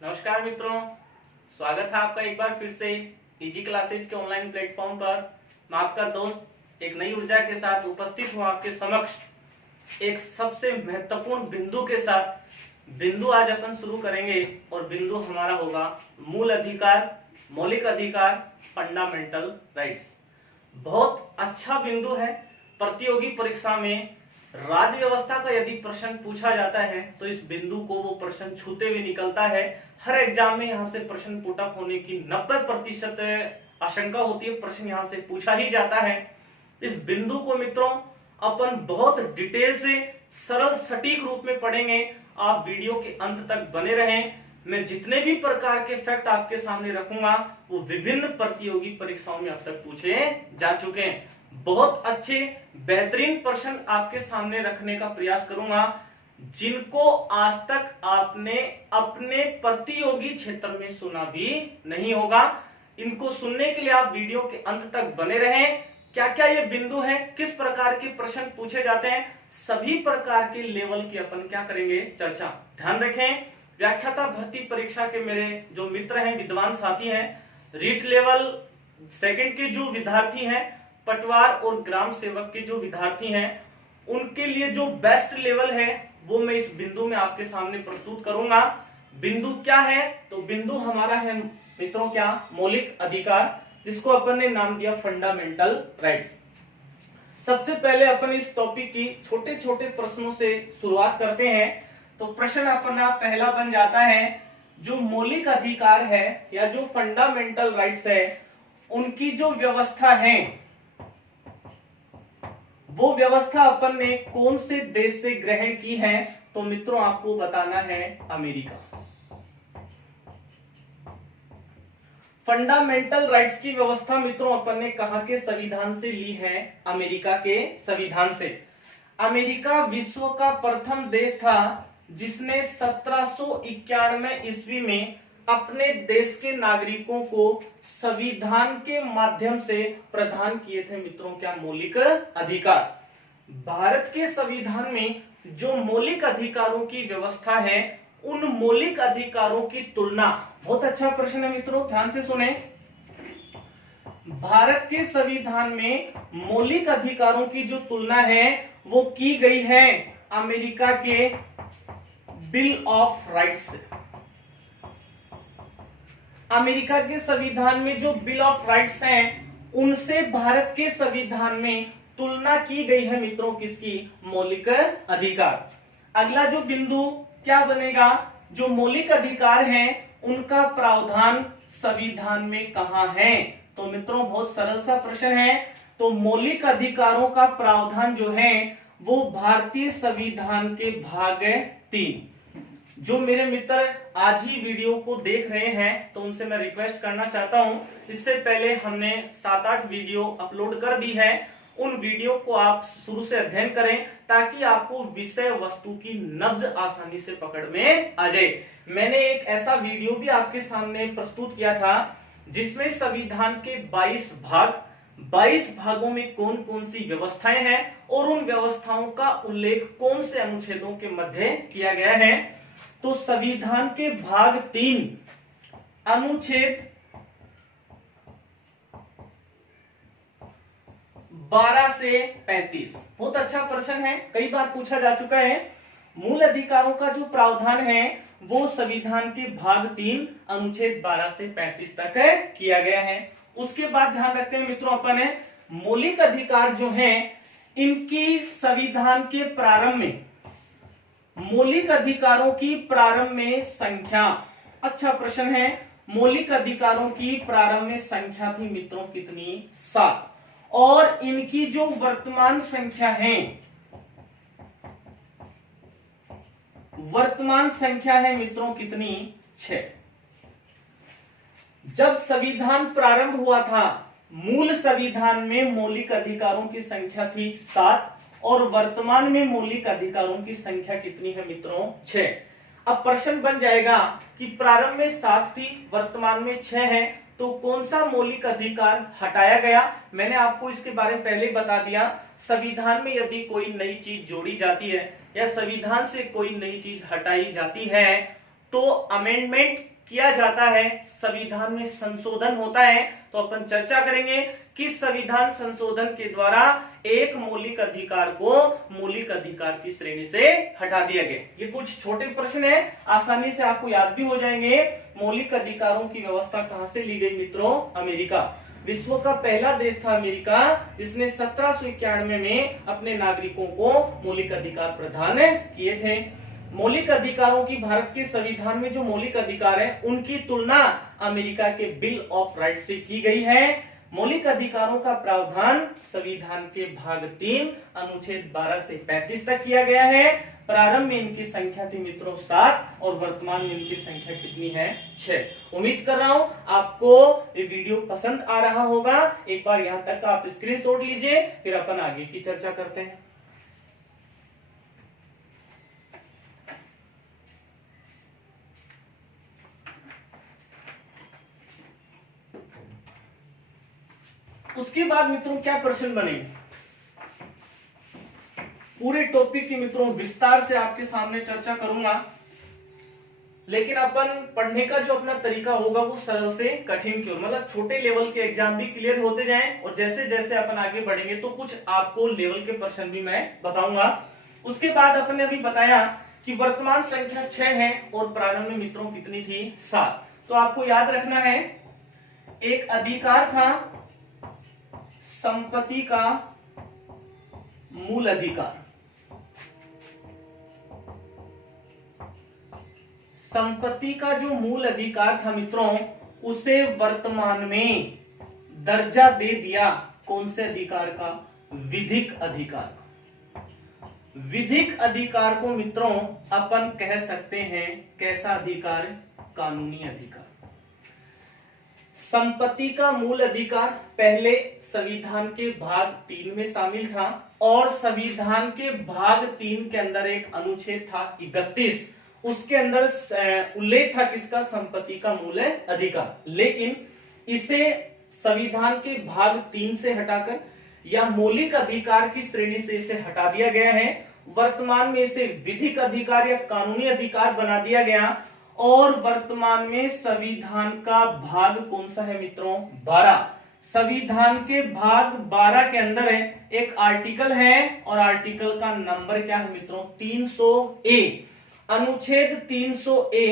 नमस्कार मित्रों, स्वागत है आपका एक बार फिर से इजी क्लासेज के ऑनलाइन प्लेटफॉर्म पर। मैं आपका दोस्त एक नई ऊर्जा के साथ उपस्थित हूं आपके समक्ष एक सबसे महत्वपूर्ण बिंदु के साथ। बिंदु आज अपन शुरू करेंगे और बिंदु हमारा होगा मूल अधिकार, मौलिक अधिकार, फंडामेंटल राइट्स। बहुत अच्छा बिंदु है। प्रतियोगी परीक्षा में राज्य व्यवस्था का यदि प्रश्न पूछा जाता है तो इस बिंदु को वो प्रश्न छूते हुए निकलता है। हर एग्जाम में यहाँ से प्रश्न पुटअप होने की 90% आशंका होती है, प्रश्न यहाँ से पूछा ही जाता है। इस बिंदु को मित्रों अपन बहुत डिटेल से सरल सटीक रूप में पढ़ेंगे। आप वीडियो के अंत तक बने रहें। मैं जितने भी प्रकार के फैक्ट आपके सामने रखूंगा वो विभिन्न प्रतियोगी परीक्षाओं में अब तक पूछे जा चुके हैं। बहुत अच्छे बेहतरीन प्रश्न आपके सामने रखने का प्रयास करूंगा जिनको आज तक आपने अपने प्रतियोगी क्षेत्र में सुना भी नहीं होगा। इनको सुनने के लिए आप वीडियो के अंत तक बने रहें। क्या क्या ये बिंदु हैं, किस प्रकार के प्रश्न पूछे जाते हैं, सभी प्रकार के लेवल की अपन क्या करेंगे चर्चा। ध्यान रखें, व्याख्याता भर्ती परीक्षा के मेरे जो मित्र हैं, विद्वान साथी हैं, रीट लेवल सेकंड के जो विद्यार्थी हैं, पटवार और ग्राम सेवक के जो विद्यार्थी हैं, उनके लिए जो बेस्ट लेवल है वो मैं इस बिंदु में आपके सामने प्रस्तुत करूंगा। बिंदु क्या है? तो बिंदु हमारा है मित्रों क्या? मौलिक अधिकार, जिसको अपन ने नाम दिया फंडामेंटल राइट्स। सबसे पहले अपन इस टॉपिक की छोटे छोटे प्रश्नों से शुरुआत करते हैं। तो प्रश्न अपना पहला बन जाता है, जो मौलिक अधिकार है या जो फंडामेंटल राइट्स है उनकी जो व्यवस्था है वो व्यवस्था अपन ने कौन से देश से ग्रहण की है? तो मित्रों आपको बताना है अमेरिका। फंडामेंटल राइट्स की व्यवस्था मित्रों अपन ने कहां के संविधान से ली है? अमेरिका के संविधान से। अमेरिका विश्व का प्रथम देश था जिसने 1791 ईस्वी में अपने देश के नागरिकों को संविधान के माध्यम से प्रदान किए थे मित्रों क्या? मौलिक अधिकार। भारत के संविधान में जो मौलिक अधिकारों की व्यवस्था है उन मौलिक अधिकारों की तुलना, बहुत अच्छा प्रश्न है मित्रों, ध्यान से सुने। भारत के संविधान में मौलिक अधिकारों की जो तुलना है वो की गई है अमेरिका के बिल ऑफ राइट्स से। अमेरिका के संविधान में जो बिल ऑफ राइट्स हैं उनसे भारत के संविधान में तुलना की गई है मित्रों किसकी? मौलिक अधिकार। अगला जो बिंदु क्या बनेगा? जो मौलिक अधिकार हैं उनका प्रावधान संविधान में कहां है? तो मित्रों बहुत सरल सा प्रश्न है। तो मौलिक अधिकारों का प्रावधान जो है वो भारतीय संविधान के भाग 3। जो मेरे मित्र आज ही वीडियो को देख रहे हैं तो उनसे मैं रिक्वेस्ट करना चाहता हूं, इससे पहले हमने 7-8 वीडियो अपलोड कर दी है, उन वीडियो को आप शुरू से अध्ययन करें ताकि आपको विषय वस्तु की नब्ज आसानी से पकड़ में आ जाए। मैंने एक ऐसा वीडियो भी आपके सामने प्रस्तुत किया था जिसमें संविधान के 22 भागों में कौन कौन सी व्यवस्थाएं हैं और उन व्यवस्थाओं का उल्लेख कौन से अनुच्छेदों के मध्य किया गया है। तो संविधान के भाग 3 अनुच्छेद 12 से 35, बहुत अच्छा प्रश्न है, कई बार पूछा जा चुका है। मूल अधिकारों का जो प्रावधान है वो संविधान के भाग 3 अनुच्छेद 12 से 35 तक किया गया है। उसके बाद ध्यान रखते हैं मित्रों अपन है मौलिक अधिकार जो हैं इनकी संविधान के प्रारंभ में, मौलिक अधिकारों की प्रारंभ में संख्या, अच्छा प्रश्न है। मौलिक अधिकारों की प्रारंभ में संख्या थी मित्रों कितनी? 7। और इनकी जो वर्तमान संख्या है, वर्तमान संख्या है मित्रों कितनी? 6। जब संविधान प्रारंभ हुआ था मूल संविधान में मौलिक अधिकारों की संख्या थी 7 और वर्तमान में मौलिक अधिकारों की संख्या कितनी है मित्रों? 6। अब प्रश्न बन जाएगा कि प्रारंभ में 7 थी, वर्तमान में 6 है, तो कौन सा मौलिक अधिकार हटाया गया? मैंने आपको इसके बारे में पहले बता दिया। संविधान में यदि कोई नई चीज जोड़ी जाती है या संविधान से कोई नई चीज हटाई जाती है तो अमेंडमेंट किया जाता है, संविधान में संशोधन होता है। तो अपन चर्चा करेंगे कि संविधान संशोधन के द्वारा एक मौलिक अधिकार को मौलिक अधिकार की श्रेणी से हटा दिया गया। ये कुछ छोटे प्रश्न है, आसानी से आपको याद भी हो जाएंगे। मौलिक अधिकारों की व्यवस्था कहां से ली गई मित्रों? अमेरिका। विश्व का पहला देश था अमेरिका, जिसने 1791 में अपने नागरिकों को मौलिक अधिकार प्रदान किए थे। मौलिक अधिकारों की भारत के संविधान में जो मौलिक अधिकार है उनकी तुलना अमेरिका के बिल ऑफ राइट्स से की गई है। मौलिक अधिकारों का प्रावधान संविधान के भाग 3 अनुच्छेद 12 से 35 तक किया गया है। प्रारंभ में इनकी संख्या थी मित्रों 7 और वर्तमान में इनकी संख्या कितनी है? 6। उम्मीद कर रहा हूं आपको ये वीडियो पसंद आ रहा होगा। एक बार यहां तक का आप स्क्रीनशॉट लीजिए, फिर अपन आगे की चर्चा करते हैं। उसके बाद मित्रों क्या प्रश्न बनेंगे? पूरे टॉपिक की मित्रों विस्तार से आपके सामने चर्चा करूंगा, लेकिन अपन पढ़ने का जो अपना तरीका होगा वो सरल से कठिन की ओर, मतलब छोटे लेवल के एग्जाम भी क्लियर होते जाएं और जैसे जैसे अपन आगे बढ़ेंगे तो कुछ आपको लेवल के प्रश्न भी मैं बताऊंगा। उसके बाद अपन ने अभी बताया कि वर्तमान संख्या 6 है और प्रारंभ में मित्रों कितनी थी? 7। तो आपको याद रखना है, एक अधिकार था संपत्ति का मूल अधिकार। संपत्ति का जो मूल अधिकार था मित्रों, उसे वर्तमान में दर्जा दे दिया कौन से अधिकार का? विधिक अधिकार। विधिक अधिकार को मित्रों अपन कह सकते हैं कैसा अधिकार? कानूनी अधिकार। संपत्ति का मूल अधिकार पहले संविधान के भाग 3 में शामिल था और संविधान के भाग 3 के अंदर एक अनुच्छेद था 31, उसके अंदर उल्लेख था किसका? संपत्ति का मूल अधिकार। लेकिन इसे संविधान के भाग 3 से हटाकर या मौलिक अधिकार की श्रेणी से इसे हटा दिया गया है। वर्तमान में इसे विधिक अधिकार या कानूनी अधिकार बना दिया गया और वर्तमान में संविधान का भाग कौन सा है मित्रों? 12। संविधान के भाग 12 के अंदर है एक आर्टिकल है और आर्टिकल का नंबर क्या है मित्रों? 300A। अनुच्छेद 300A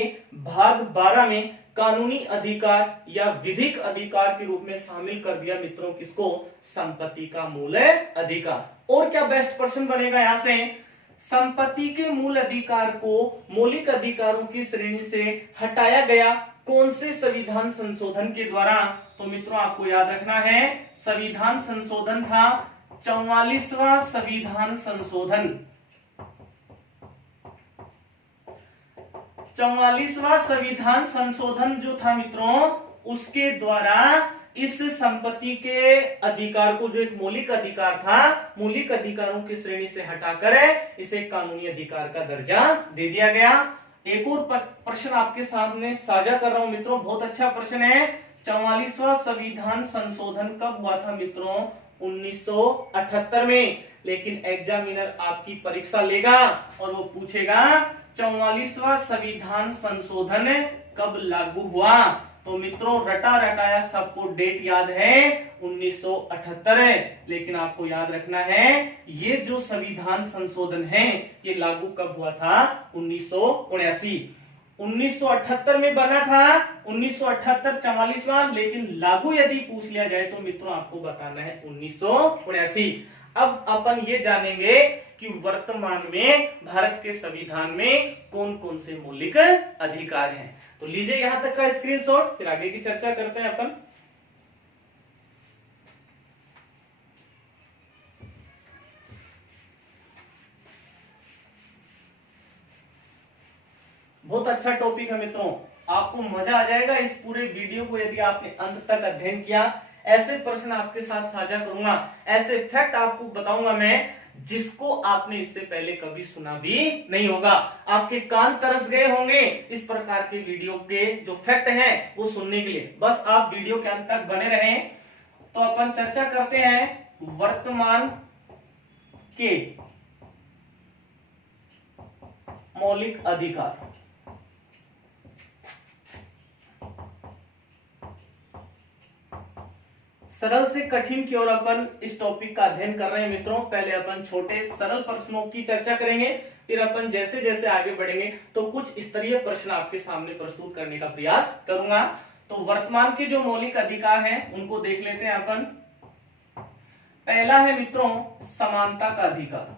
भाग 12 में कानूनी अधिकार या विधिक अधिकार के रूप में शामिल कर दिया मित्रों किसको? संपत्ति का मूल अधिकार। और क्या बेस्ट प्रश्न बनेगा यहां से? संपत्ति के मूल अधिकार को मौलिक अधिकारों की श्रेणी से हटाया गया कौन से संविधान संशोधन के द्वारा? तो मित्रों आपको याद रखना है, संविधान संशोधन था 44वां संविधान संशोधन। 44वां संविधान संशोधन जो था मित्रों, उसके द्वारा इस संपत्ति के अधिकार को, जो एक मौलिक अधिकार था, मौलिक अधिकारों की श्रेणी से हटाकर इसे कानूनी अधिकार का दर्जा दे दिया गया। एक और प्रश्न आपके सामने साझा कर रहा हूं मित्रों, बहुत अच्छा प्रश्न है। 44वां संविधान संशोधन कब हुआ था मित्रों? 1978 में। लेकिन एग्जामिनर आपकी परीक्षा लेगा और वो पूछेगा 44वां संविधान संशोधन कब लागू हुआ? तो मित्रों रटा रटाया सबको डेट याद है 1978, लेकिन आपको याद रखना है ये जो संविधान संशोधन है ये लागू कब हुआ था? 1979। 1978 में बना था, 1978 44वां, लेकिन लागू यदि पूछ लिया जाए तो मित्रों आपको बताना है 1979। अब अपन ये जानेंगे कि वर्तमान में भारत के संविधान में कौन कौन से मौलिक अधिकार हैं। तो लीजिए यहां तक का स्क्रीनशॉट, फिर आगे की चर्चा करते हैं अपन। बहुत अच्छा टॉपिक है मित्रों, आपको मजा आ जाएगा इस पूरे वीडियो को यदि आपने अंत तक अध्ययन किया। ऐसे प्रश्न आपके साथ साझा करूंगा, ऐसे फैक्ट आपको बताऊंगा मैं जिसको आपने इससे पहले कभी सुना भी नहीं होगा। आपके कान तरस गए होंगे इस प्रकार के वीडियो के जो फैक्ट हैं वो सुनने के लिए। बस आप वीडियो के अंत तक बने रहें। तो अपन चर्चा करते हैं वर्तमान के मौलिक अधिकार। सरल से कठिन की ओर अपन इस टॉपिक का अध्ययन कर रहे हैं मित्रों। पहले अपन छोटे सरल प्रश्नों की चर्चा करेंगे, फिर अपन जैसे जैसे आगे बढ़ेंगे तो कुछ स्तरीय प्रश्न आपके सामने प्रस्तुत करने का प्रयास करूंगा। तो वर्तमान के जो मौलिक अधिकार हैं उनको देख लेते हैं अपन। पहला है मित्रों समानता का अधिकार।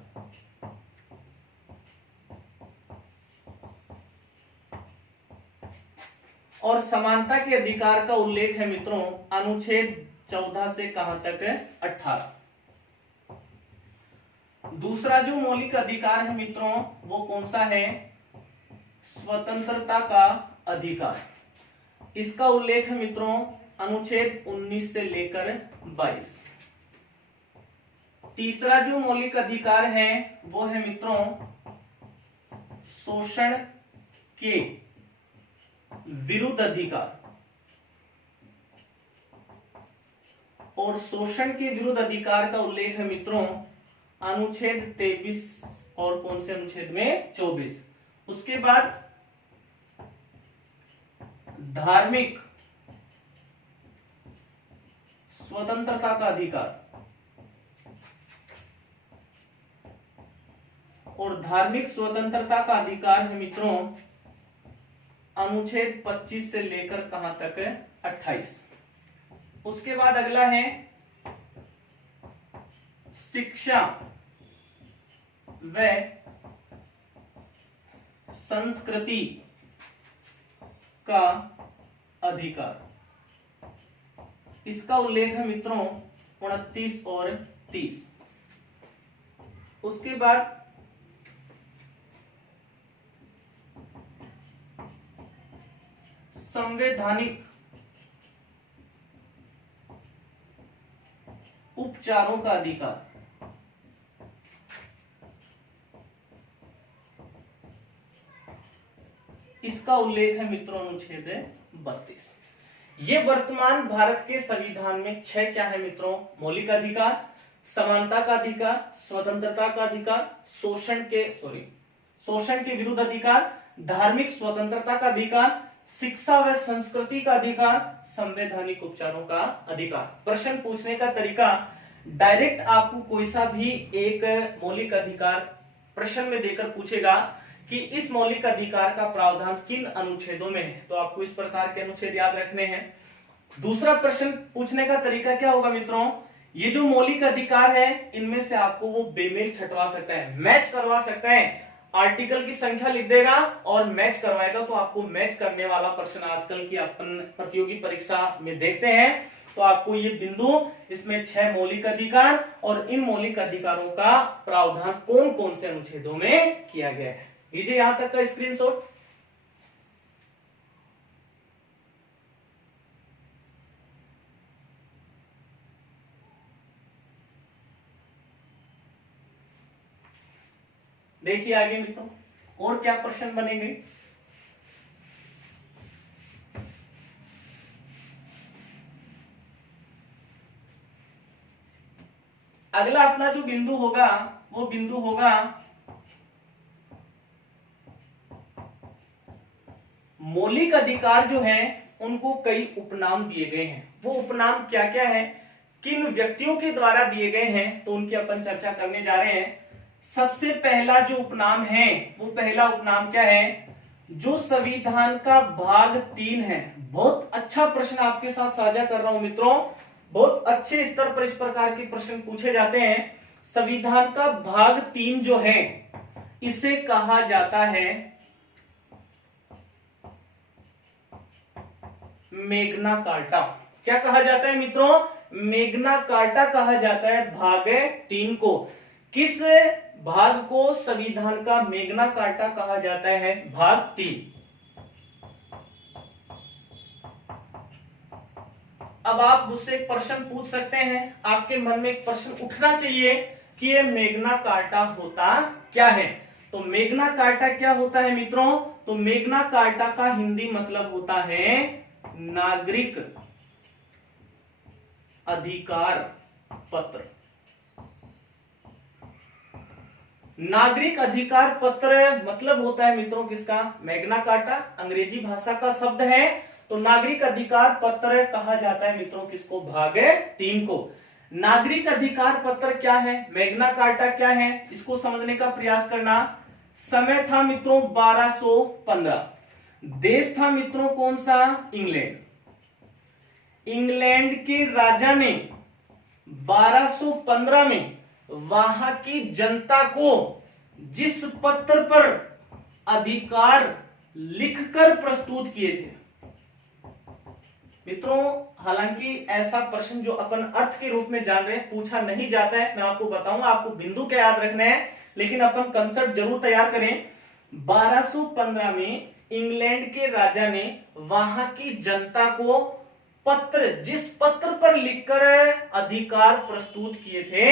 और समानता के अधिकार का उल्लेख है मित्रों अनुच्छेद 14 से कहां तक है 18। दूसरा जो मौलिक अधिकार है मित्रों वो कौन सा है, स्वतंत्रता का अधिकार। इसका उल्लेख है मित्रों अनुच्छेद 19 से लेकर 22। तीसरा जो मौलिक अधिकार है वो है मित्रों शोषण के विरुद्ध अधिकार। और शोषण के विरुद्ध अधिकार का उल्लेख है मित्रों अनुच्छेद 23 और कौन से अनुच्छेद में 24। उसके बाद धार्मिक स्वतंत्रता का अधिकार। और धार्मिक स्वतंत्रता का अधिकार है मित्रों अनुच्छेद 25 से लेकर कहां तक है 28। उसके बाद अगला है शिक्षा व संस्कृति का अधिकार। इसका उल्लेख है मित्रों 29 और 30। उसके बाद संवैधानिक उपचारों का अधिकार। इसका उल्लेख है मित्रों अनुच्छेद 32। ये वर्तमान भारत के संविधान में 6 क्या है मित्रों मौलिक अधिकार, समानता का अधिकार, स्वतंत्रता का अधिकार, शोषण के विरुद्ध अधिकार, धार्मिक स्वतंत्रता का अधिकार, शिक्षा व संस्कृति का अधिकार, संवैधानिक उपचारों का अधिकार। प्रश्न पूछने का तरीका डायरेक्ट आपको कोई सा भी एक मौलिक अधिकार प्रश्न में देकर पूछेगा कि इस मौलिक अधिकार का प्रावधान किन अनुच्छेदों में है, तो आपको इस प्रकार के अनुच्छेद याद रखने हैं। दूसरा प्रश्न पूछने का तरीका क्या होगा मित्रों, ये जो मौलिक अधिकार है इनमें से आपको वो बेमेल छटवा सकता है, मैच करवा सकता है। आर्टिकल की संख्या लिख देगा और मैच करवाएगा, तो आपको मैच करने वाला प्रश्न आजकल की अपन प्रतियोगी परीक्षा में देखते हैं। तो आपको ये बिंदु, इसमें 6 मौलिक अधिकार और इन मौलिक अधिकारों का प्रावधान कौन कौन से अनुच्छेदों में किया गया है, लीजिए यहां तक का स्क्रीनशॉट। देखिए आगे मित्रों और क्या प्रश्न बनेंगे। अगला अपना जो बिंदु होगा वो बिंदु होगा मौलिक अधिकार जो है उनको कई उपनाम दिए गए हैं। वो उपनाम क्या क्या है, किन व्यक्तियों के द्वारा दिए गए हैं, तो उनकी अपन चर्चा करने जा रहे हैं। सबसे पहला जो उपनाम है वो पहला उपनाम क्या है, जो संविधान का भाग 3 है। बहुत अच्छा प्रश्न आपके साथ साझा कर रहा हूं मित्रों, बहुत अच्छे स्तर पर इस प्रकार के प्रश्न पूछे जाते हैं। संविधान का भाग 3 जो है इसे कहा जाता है मेग्ना कार्टा। क्या कहा जाता है मित्रों, मेग्ना कार्टा कहा जाता है भाग 3 को। किस भाग को संविधान का मेग्ना कार्टा कहा जाता है, भाग 3। अब आप मुझसे एक प्रश्न पूछ सकते हैं, आपके मन में एक प्रश्न उठना चाहिए कि ये मेग्ना कार्टा होता क्या है। तो मेग्ना कार्टा क्या होता है मित्रों, तो मेग्ना कार्टा का हिंदी मतलब होता है नागरिक अधिकार पत्र। नागरिक अधिकार पत्र मतलब होता है मित्रों किसका, मैग्ना कार्टा अंग्रेजी भाषा का शब्द है। तो नागरिक अधिकार पत्र कहा जाता है मित्रों किसको? भाग 3 को। नागरिक अधिकार पत्र क्या है, मैग्ना कार्टा क्या है, इसको समझने का प्रयास करना। समय था मित्रों 1215। देश था मित्रों कौन सा? इंग्लैंड। इंग्लैंड के राजा ने 1215 में वहां की जनता को जिस पत्र पर अधिकार लिखकर प्रस्तुत किए थे मित्रों, हालांकि ऐसा प्रश्न जो अपन अर्थ के रूप में जान रहे हैं पूछा नहीं जाता है, मैं आपको बताऊंगा, आपको बिंदु क्या याद रखना है, लेकिन अपन कंसेप्ट जरूर तैयार करें। 1215 में इंग्लैंड के राजा ने वहां की जनता को पत्र, जिस पत्र पर लिखकर अधिकार प्रस्तुत किए थे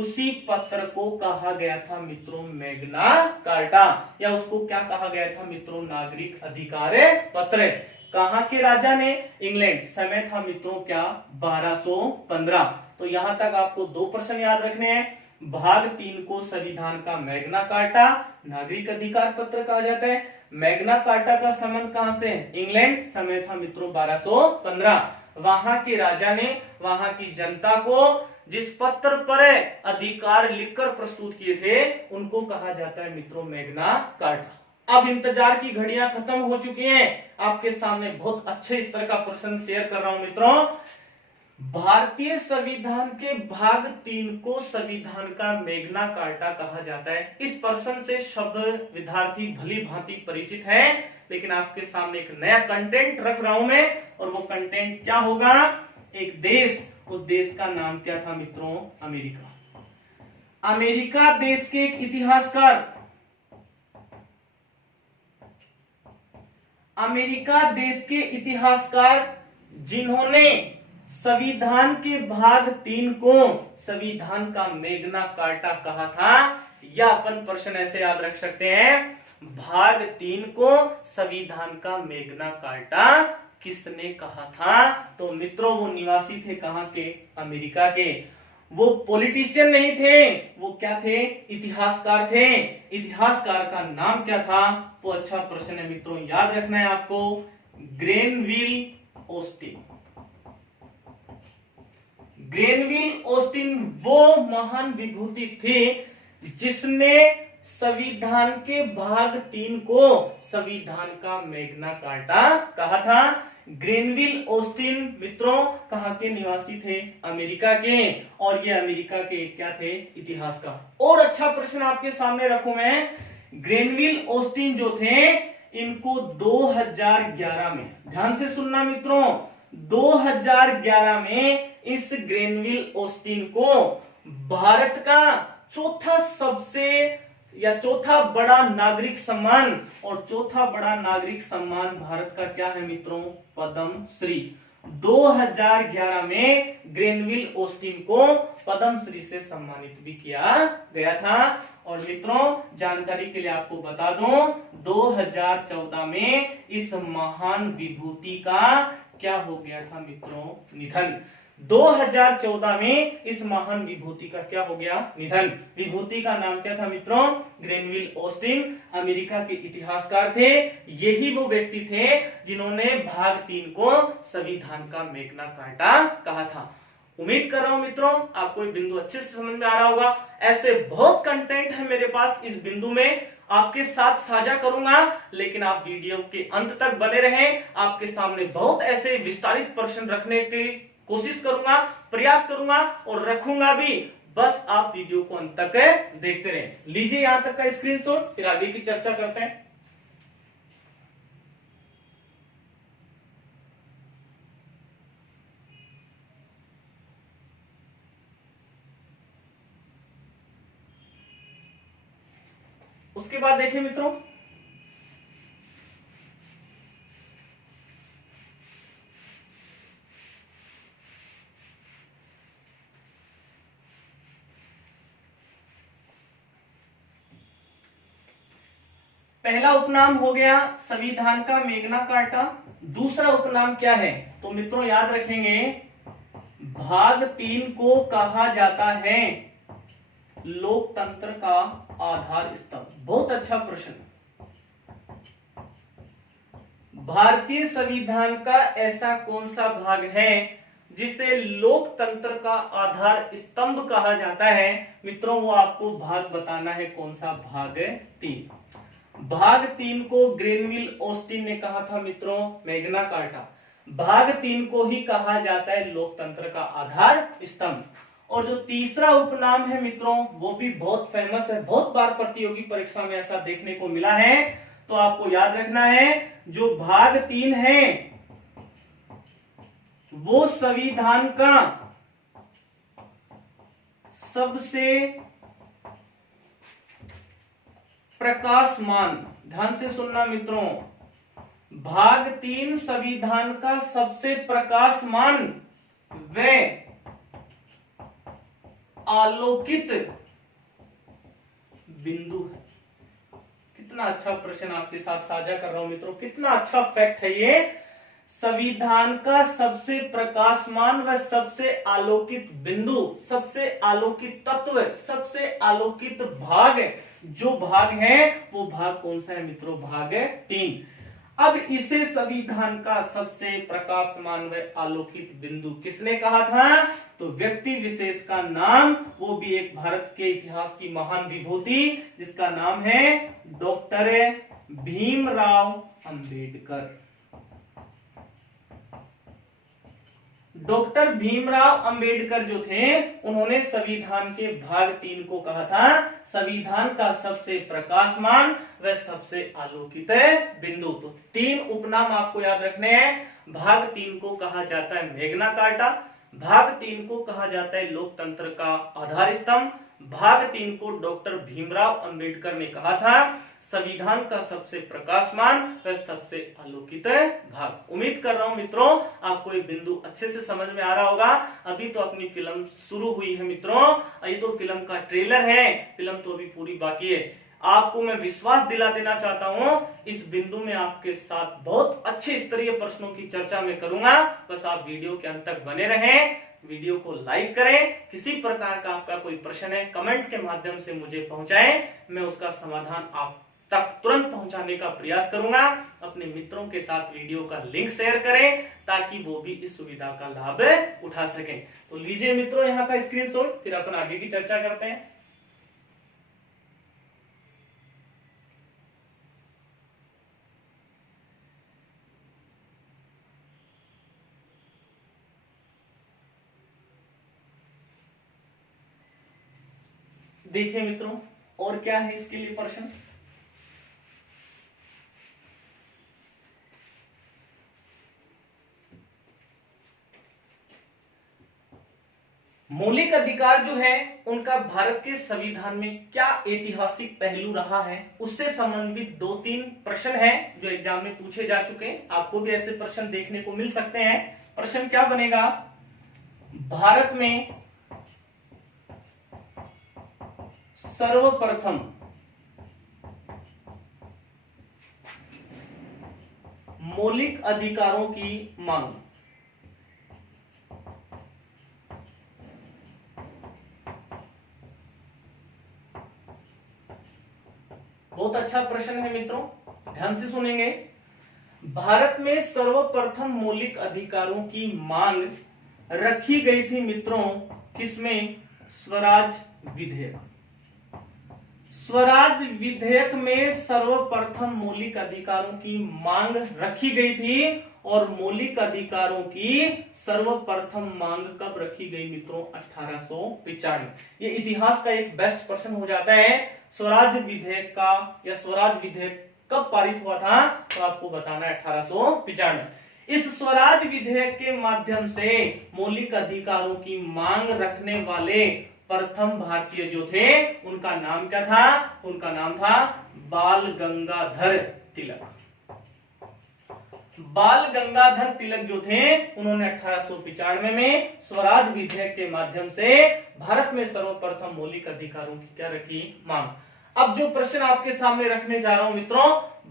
उसी पत्र को कहा गया था मित्रों मैग्ना कार्टा, या उसको क्या कहा गया था मित्रों? नागरिक अधिकार पत्र। कहां के राजा ने? इंग्लैंड। समय था मित्रों क्या? 1215। तो यहां तक आपको 2 प्रश्न याद रखने हैं। भाग 3 को संविधान का मैग्ना कार्टा, नागरिक अधिकार पत्र कहा जाता है। मैग्ना कार्टा का संबंध कहां से? इंग्लैंड। समय था मित्रों 1215। वहां के राजा ने वहां की जनता को जिस पत्र पर अधिकार लिखकर प्रस्तुत किए थे उनको कहा जाता है मित्रों मैग्ना कार्टा। अब इंतजार की घड़ियां खत्म हो चुकी हैं, आपके सामने बहुत अच्छे इस तरह का प्रश्न शेयर कर रहा हूं मित्रों। भारतीय संविधान के भाग 3 को संविधान का मैग्ना कार्टा कहा जाता है। इस प्रश्न से शब्द विद्यार्थी भली भांति परिचित है, लेकिन आपके सामने एक नया कंटेंट रख रहा हूं मैं, और वो कंटेंट क्या होगा? एक देश, उस देश का नाम क्या था मित्रों? अमेरिका। अमेरिका देश के एक इतिहासकार, अमेरिका देश के इतिहासकार जिन्होंने संविधान के भाग 3 को संविधान का मैग्ना कार्टा कहा था, या अपन प्रश्न ऐसे याद रख सकते हैं, भाग 3 को संविधान का मैग्ना कार्टा किसने कहा था? तो मित्रों वो निवासी थे कहां के? अमेरिका के। वो पॉलिटिशियन नहीं थे, वो क्या थे? इतिहासकार थे। इतिहासकार का नाम क्या था? वो अच्छा प्रश्न है मित्रों, याद रखना है आपको। Granville Austin. ग्रेनविल ऑस्टिन वो महान विभूति थे जिसने संविधान के भाग 3 को संविधान का मैग्ना कार्टा कहा था। ग्रेनविल ऑस्टिन मित्रों कहां के निवासी थे? अमेरिका के, और ये अमेरिका के क्या थे? इतिहासकार। और अच्छा प्रश्न आपके सामने रखूं मैं, ग्रेनविल ऑस्टिन जो थे इनको 2011 में, ध्यान से सुनना मित्रों, 2011 में इस ग्रेनविल ऑस्टिन को भारत का चौथा सबसे या चौथा बड़ा नागरिक सम्मान, और चौथा बड़ा नागरिक सम्मान भारत का क्या है मित्रों? पद्म श्री। 2011 में ग्रेनविल ऑस्टिन को पद्म श्री से सम्मानित भी किया गया था। और मित्रों जानकारी के लिए आपको बता दूं, 2014 में इस महान विभूति का क्या हो गया था मित्रों? निधन। 2014 में इस महान विभूति का क्या हो गया? निधन। विभूति का नाम क्या था मित्रों? ग्रेनविल ऑस्टिन, अमेरिका के इतिहासकार थे। यही वो व्यक्ति थे जिन्होंने भाग 3 को संविधान का मैग्ना कार्टा कहा था। उम्मीद कर रहा हूं मित्रों आपको ये बिंदु अच्छे से समझ में आ रहा होगा। ऐसे बहुत कंटेंट है मेरे पास, इस बिंदु में आपके साथ साझा करूंगा, लेकिन आप वीडियो के अंत तक बने रहें। आपके सामने बहुत ऐसे विस्तारित प्रश्न रखने की कोशिश करूंगा, प्रयास करूंगा और रखूंगा भी। बस आप वीडियो को अंत तक देखते रहें। लीजिए यहां तक का स्क्रीनशॉट, फिर आगे की चर्चा करते हैं। उसके बाद देखिए मित्रों, पहला उपनाम हो गया संविधान का मैग्ना कार्टा। दूसरा उपनाम क्या है? तो मित्रों याद रखेंगे, भाग 3 को कहा जाता है लोकतंत्र का आधार स्तंभ। बहुत अच्छा प्रश्न। भारतीय संविधान का ऐसा कौन सा भाग है जिसे लोकतंत्र का आधार स्तंभ कहा जाता है? मित्रों वो आपको भाग बताना है, कौन सा भाग? 3। भाग 3 को ग्रेनविल ऑस्टिन ने कहा था मित्रों, मैग्ना कार्टा। भाग 3 को ही कहा जाता है लोकतंत्र का आधार स्तंभ। और जो तीसरा उपनाम है मित्रों वो भी बहुत फेमस है, बहुत बार प्रतियोगी परीक्षा में ऐसा देखने को मिला है, तो आपको याद रखना है जो भाग 3 है वो संविधान का सबसे प्रकाशमान, ध्यान से सुनना मित्रों, भाग 3 संविधान का सबसे प्रकाशमान व आलोकित बिंदु है। कितना अच्छा प्रश्न आपके साथ साझा कर रहा हूं मित्रों, कितना अच्छा फैक्ट है ये। संविधान का सबसे प्रकाशमान व सबसे आलोकित बिंदु, सबसे आलोकित तत्व, सबसे आलोकित भाग, जो भाग है वो भाग कौन सा है मित्रों? भाग 3। अब इसे संविधान का सबसे प्रकाशमान व आलोकित बिंदु किसने कहा था? तो व्यक्ति विशेष का नाम, वो भी एक भारत के इतिहास की महान विभूति, जिसका नाम है डॉक्टर भीमराव अंबेडकर। डॉक्टर भीमराव अंबेडकर जो थे उन्होंने संविधान के भाग 3 को कहा था संविधान का सबसे प्रकाशमान व सबसे आलोकित बिंदु। तो 3 उपनाम आपको याद रखने हैं। भाग 3 को कहा जाता है मैग्ना कार्टा, भाग 3 को कहा जाता है लोकतंत्र का आधार स्तंभ, भाग 3 को डॉक्टर भीमराव अंबेडकर ने कहा था संविधान का सबसे प्रकाशमान व सबसे आलोकित भाग। उम्मीद कर रहा हूं मित्रों आपको ये बिंदु अच्छे से समझ में आ रहा होगा। अभी तो अपनी फिल्म शुरू हुई है मित्रों, ये तो फिल्म का ट्रेलर है, फिल्म तो अभी पूरी बाकी है। आपको मैं विश्वास दिला देना चाहता हूं इस बिंदु में आपके साथ बहुत अच्छे स्तरीय प्रश्नों की चर्चा मैं करूंगा। बस आप वीडियो के अंत तक बने रहें, वीडियो को लाइक करें। किसी प्रकार का आपका कोई प्रश्न है कमेंट के माध्यम से मुझे पहुंचाएं, मैं उसका समाधान आप तक तुरंत पहुंचाने का प्रयास करूंगा। अपने मित्रों के साथ वीडियो का लिंक शेयर करें ताकि वो भी इस सुविधा का लाभ उठा सकें। तो लीजिए मित्रों यहाँ का स्क्रीनशॉट, फिर अपन आगे की चर्चा करते हैं। देखिए मित्रों और क्या है इसके लिए प्रश्न। मौलिक अधिकार जो है उनका भारत के संविधान में क्या ऐतिहासिक पहलू रहा है, उससे संबंधित 2-3 प्रश्न हैं जो एग्जाम में पूछे जा चुके हैं। आपको भी ऐसे प्रश्न देखने को मिल सकते हैं। प्रश्न क्या बनेगा? भारत में सर्वप्रथम मौलिक अधिकारों की मांग। बहुत अच्छा प्रश्न है मित्रों, ध्यान से सुनेंगे। भारत में सर्वप्रथम मौलिक अधिकारों की मांग रखी गई थी मित्रों किसमें? स्वराज विधेयक। स्वराज विधेयक में सर्वप्रथम मौलिक अधिकारों की मांग रखी गई थी। और मौलिक अधिकारों की सर्वप्रथम मांग कब रखी गई मित्रों? 1895। ये इतिहास का एक बेस्ट प्रश्न हो जाता है। स्वराज विधेयक का या स्वराज विधेयक कब पारित हुआ था? तो आपको बताना है 1895। इस स्वराज विधेयक के माध्यम से मौलिक अधिकारों की मांग रखने वाले प्रथम भारतीय जो थे उनका नाम क्या था? उनका नाम था बाल गंगाधर तिलक। बाल गंगाधर तिलक जो थे उन्होंने 1895 में स्वराज विधेयक के माध्यम से भारत में सर्वप्रथम मौलिक अधिकारों की क्या रखी? मांग। अब जो प्रश्न आपके सामने रखने जा रहा हूं मित्रों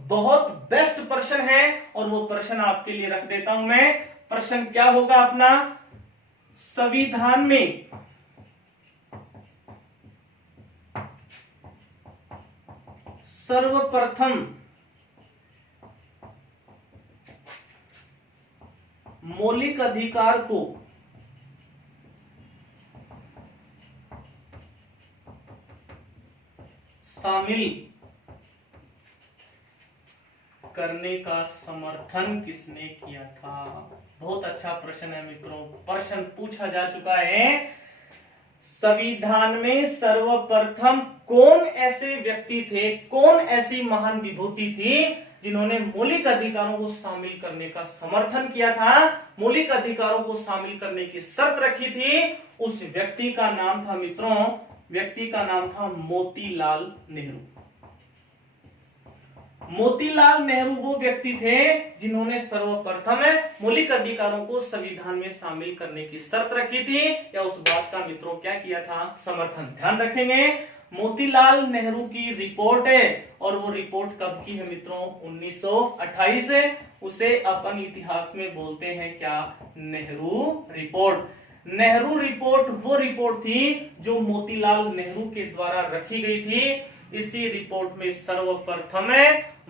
बहुत बेस्ट प्रश्न है और वो प्रश्न आपके लिए रख देता हूं मैं। प्रश्न क्या होगा अपना? संविधान में सर्वप्रथम मौलिक अधिकार को शामिल करने का समर्थन किसने किया था? बहुत अच्छा प्रश्न है मित्रों, प्रश्न पूछा जा चुका है। संविधान में सर्वप्रथम कौन ऐसे व्यक्ति थे, कौन ऐसी महान विभूति थी जिन्होंने मौलिक अधिकारों को शामिल करने का समर्थन किया था, मौलिक अधिकारों को शामिल करने की शर्त रखी थी? उस व्यक्ति का नाम था मित्रों, व्यक्ति का नाम था मोतीलाल नेहरू। मोतीलाल नेहरू वो व्यक्ति थे जिन्होंने सर्वप्रथम मौलिक अधिकारों को संविधान में शामिल करने की शर्त रखी थी, या उस बात का मित्रों क्या किया था? समर्थन। ध्यान रखेंगे, मोतीलाल नेहरू की रिपोर्ट है, और वो रिपोर्ट कब की है मित्रों? 1928 है। उसे अपन इतिहास में बोलते हैं क्या? नेहरू रिपोर्ट। नेहरू रिपोर्ट वो रिपोर्ट थी जो मोतीलाल नेहरू के द्वारा रखी गई थी। इसी रिपोर्ट में सर्वप्रथम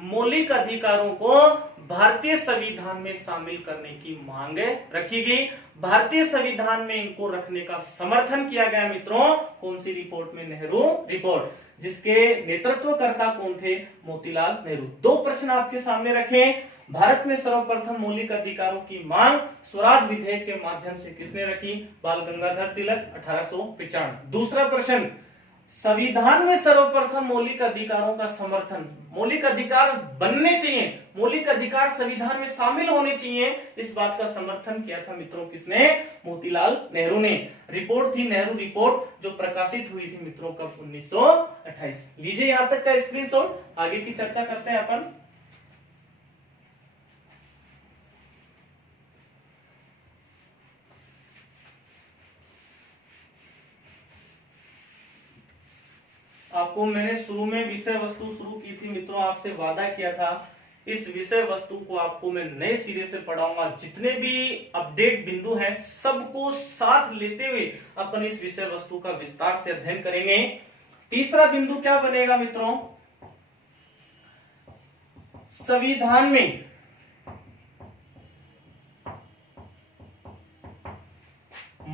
मौलिक अधिकारों को भारतीय संविधान में शामिल करने की मांग रखी गई। भारतीय संविधान में इनको रखने का समर्थन किया गया मित्रों। कौन सी रिपोर्ट में? नेहरू रिपोर्ट, जिसके नेतृत्वकर्ता कौन थे? मोतीलाल नेहरू। दो प्रश्न आपके सामने रखे। भारत में सर्वप्रथम मौलिक अधिकारों की मांग स्वराज विधेयक के माध्यम से किसने रखी? बाल गंगाधर तिलक, 1895। दूसरा प्रश्न, संविधान में सर्वप्रथम मौलिक अधिकारों का समर्थन, मौलिक अधिकार बनने चाहिए, मौलिक अधिकार संविधान में शामिल होने चाहिए, इस बात का समर्थन किया था मित्रों किसने? मोतीलाल नेहरू ने। रिपोर्ट थी नेहरू रिपोर्ट, जो प्रकाशित हुई थी मित्रों कब? 1928। लीजिए यहां तक का स्क्रीनशॉट, आगे की चर्चा करते हैं अपन। आपको मैंने शुरू में विषय वस्तु शुरू की थी मित्रों, आपसे वादा किया था इस विषय वस्तु को आपको मैं नए सिरे से पढ़ाऊंगा। जितने भी अपडेट बिंदु हैं सबको साथ लेते हुए अपन इस विषय वस्तु का विस्तार से अध्ययन करेंगे। तीसरा बिंदु क्या बनेगा मित्रों? संविधान में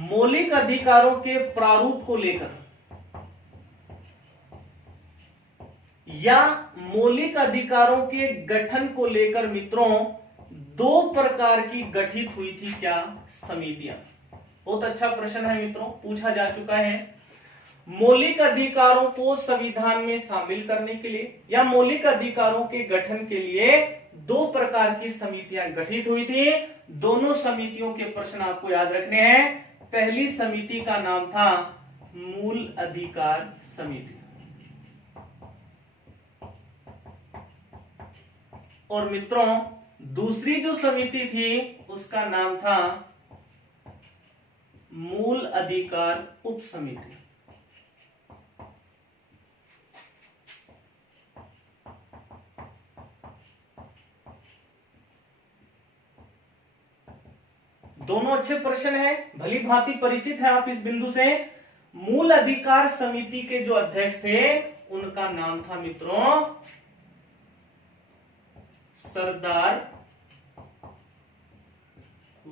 मौलिक अधिकारों के प्रारूप को लेकर या मौलिक अधिकारों के गठन को लेकर मित्रों दो प्रकार की गठित हुई थी क्या? समितियां। बहुत अच्छा प्रश्न है मित्रों, पूछा जा चुका है। मौलिक अधिकारों को संविधान में शामिल करने के लिए या मौलिक अधिकारों के गठन के लिए दो प्रकार की समितियां गठित हुई थी। दोनों समितियों के प्रश्न आपको याद रखने हैं। पहली समिति का नाम था मूल अधिकार समिति, और मित्रों दूसरी जो समिति थी उसका नाम था मूल अधिकार उप समिति। दोनों अच्छे प्रश्न हैं, भली भांति परिचित है आप इस बिंदु से। मूल अधिकार समिति के जो अध्यक्ष थे उनका नाम था मित्रों सरदार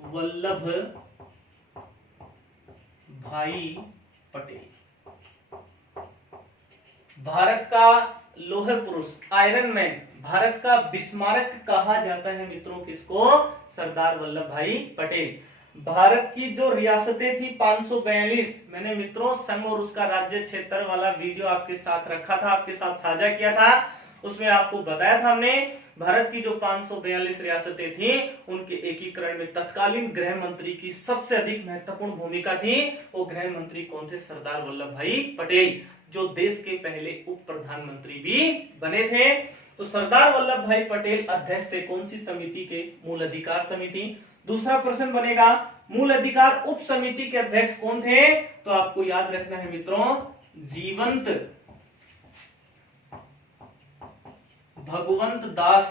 वल्लभ भाई पटेल। भारत का लोह पुरुष, आयरन मैन, भारत का बिस्मारक कहा जाता है मित्रों किसको? सरदार वल्लभ भाई पटेल। भारत की जो रियासतें थी 542, मैंने मित्रों संघ और उसका राज्य क्षेत्र वाला वीडियो आपके साथ रखा था, आपके साथ साझा किया था। उसमें आपको बताया था हमने भारत की जो 542 रियासतें थी उनके एकीकरण में तत्कालीन गृह मंत्री की सबसे अधिक महत्वपूर्ण भूमिका थी। वो गृह मंत्री कौन थे? सरदार वल्लभ भाई पटेल, जो देश के पहले उप प्रधानमंत्री भी बने थे। तो सरदार वल्लभ भाई पटेल अध्यक्ष थे कौन सी समिति के? मूल अधिकार समिति। दूसरा प्रश्न बनेगा मूल अधिकार उप समिति के अध्यक्ष कौन थे? तो आपको याद रखना है मित्रों जीवंत भगवंत दास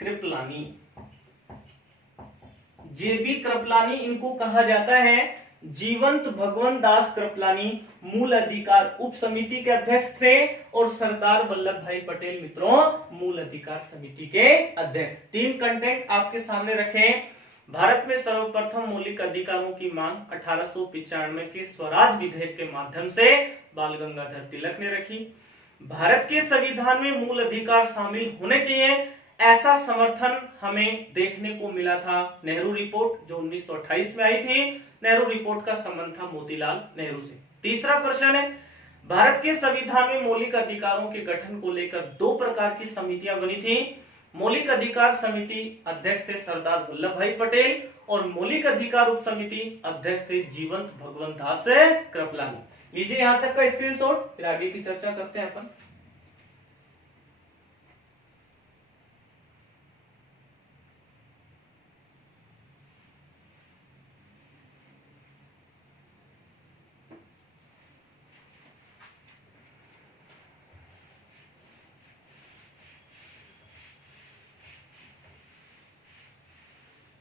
कृपलानी, जेबी कृपलानी इनको कहा जाता है। जीवंत भगवंत दास कृपलानी मूल अधिकार उप समिति के अध्यक्ष थे और सरदार वल्लभ भाई पटेल मित्रों मूल अधिकार समिति के अध्यक्ष। 3 कंटेंट आपके सामने रखे। भारत में सर्वप्रथम मौलिक अधिकारों की मांग 1895 के स्वराज विधेयक के माध्यम से बाल गंगाधर तिलक ने रखी। भारत के संविधान में मूल अधिकार शामिल होने चाहिए, ऐसा समर्थन हमें देखने को मिला था नेहरू रिपोर्ट जो 1928 में आई थी। नेहरू रिपोर्ट का संबंध था मोतीलाल नेहरू से। तीसरा प्रश्न है, भारत के संविधान में मौलिक अधिकारों के गठन को लेकर 2 प्रकार की समितियां बनी थी। मौलिक अधिकार समिति अध्यक्ष थे सरदार वल्लभ भाई पटेल और मौलिक अधिकार उप समिति अध्यक्ष थे जीवंत भगवंत दास कृपलानी। लीजिए यहां तक का स्क्रीनशॉट, फिर आगे की चर्चा करते हैं अपन।